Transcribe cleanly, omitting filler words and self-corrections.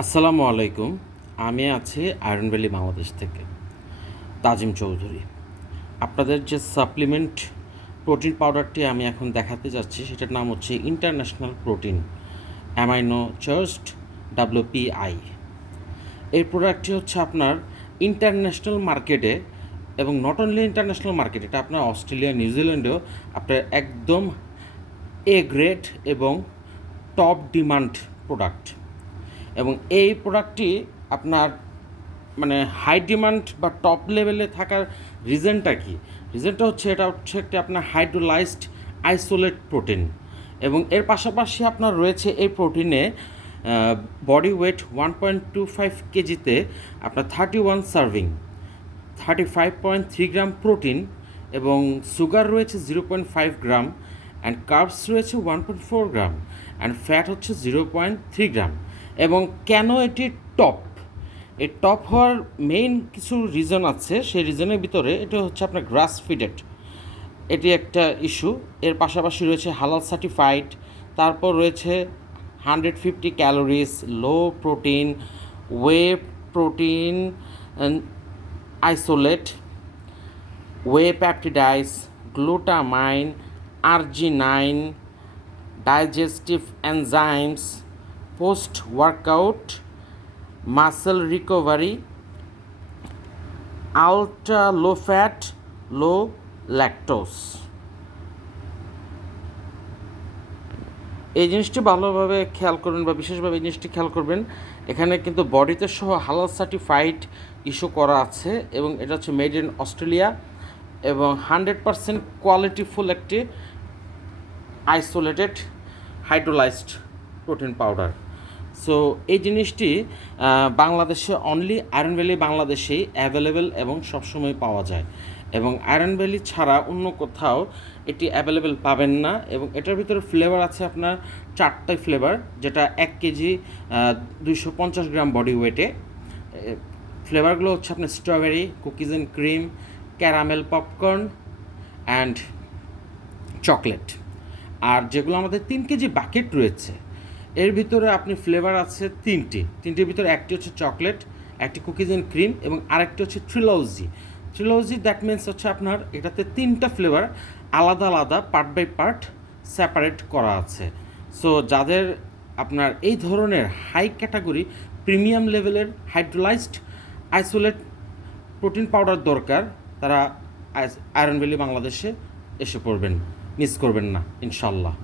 আসসালামু আলাইকুম। আমি আছি আয়রন ভ্যালি বাংলাদেশ থেকে, তাজিম চৌধুরী। আপনাদের যে সাপ্লিমেন্ট প্রোটিন পাউডারটি আমি এখন দেখাতে যাচ্ছি সেটার নাম হচ্ছে ইন্টারন্যাশনাল প্রোটিন অ্যামাইনো চার্স্ট WPI। এই প্রোডাক্টটি হচ্ছে আপনার ইন্টারন্যাশনাল মার্কেটে, এবং নট অনলি ইন্টারন্যাশনাল মার্কেট, এটা আপনার অস্ট্রেলিয়া নিউজিল্যান্ডেও আপনার একদম গ্রেড এবং টপ ডিমান্ড প্রোডাক্ট। এবং এই প্রোডাক্টটি আপনার মানে হাই ডিমান্ড বা টপ লেভেলে থাকার রিজনটা কি? রিজনটা হচ্ছে এটা হচ্ছে একটি আপনার হাইড্রোলাইজড আইসোলেট প্রোটিন, এবং এর পাশাপাশি আপনার রয়েছে এই প্রোটিনে বডি ওয়েট 1.25 কেজিতে আপনার 31 সার্ভিং, 35.3 গ্রাম প্রোটিন, এবং সুগার রয়েছে 0.5 গ্রাম, অ্যান্ড কার্বস রয়েছে 1.4 গ্রাম, অ্যান্ড ফ্যাট হচ্ছে 0.3 গ্রাম। এবং কেন এটি টপ? এই টপ হওয়ার মেইন কিছু রিজন আছে, সেই রিজনের ভিতরে এটা হচ্ছে আপনার গ্রাস ফিডেড, এটি একটা ইস্যু। এর পাশাপাশি রয়েছে হালাল সার্টিফাইড, তারপর রয়েছে 150 calories, low protein, whey protein isolate, whey peptides, glutamine, arginine, digestive enzymes, post workout muscle recovery, ultra low fat, low lactose. এই জিনিসটি ভালোভাবে খেয়াল করবেন, বা বিশেষভাবে এই জিনিসটি খেয়াল করবেন, এখানে কিন্তু বডিতে সহ হালাল সার্টিফাইড ইস্যু করা আছে, এবং এটা হচ্ছে মেড ইন অস্ট্রেলিয়া, এবং 100% কোয়ালিটিফুল একটি isolated hydrolysed protein powder. So এই জিনিসটি বাংলাদেশে অনলি আয়রন ভ্যালি বাংলাদেশেই অ্যাভেলেবেল এবং সবসময় পাওয়া যায়, এবং আয়রন ভ্যালি ছাড়া অন্য কোথাও এটি অ্যাভেলেবেল পাবেন না। এবং এটার ভিতরে ফ্লেভার আছে আপনার 4টা ফ্লেভার, যেটা 1 কেজি 250 গ্রাম বডি ওয়েটে। ফ্লেভারগুলো হচ্ছে আপনার strawberry, cookies and cream, caramel popcorn and chocolate. আর যেগুলো আমাদের 3 কেজি বাকেট রয়েছে, এর ভিতরে আপনি ফ্লেভার আছে তিনটির ভিতরে একটি হচ্ছে চকলেট, একটি কুকিজ অ্যান্ড ক্রিম, এবং আরেকটি হচ্ছে ট্রিলজি। দ্যাট মিনস হচ্ছে আপনার এটাতে 3টা ফ্লেভার আলাদা আলাদা পার্ট বাই পার্ট সেপারেট করা আছে। সো যাদের আপনার এই ধরনের হাই ক্যাটাগরি প্রিমিয়াম লেভেলের হাইড্রোলাইজড আইসোলেট প্রোটিন পাউডার দরকার, তারা আয়রন ভ্যালি বাংলাদেশে এসে পড়বেন, মিস করবেন না ইনশাল্লাহ।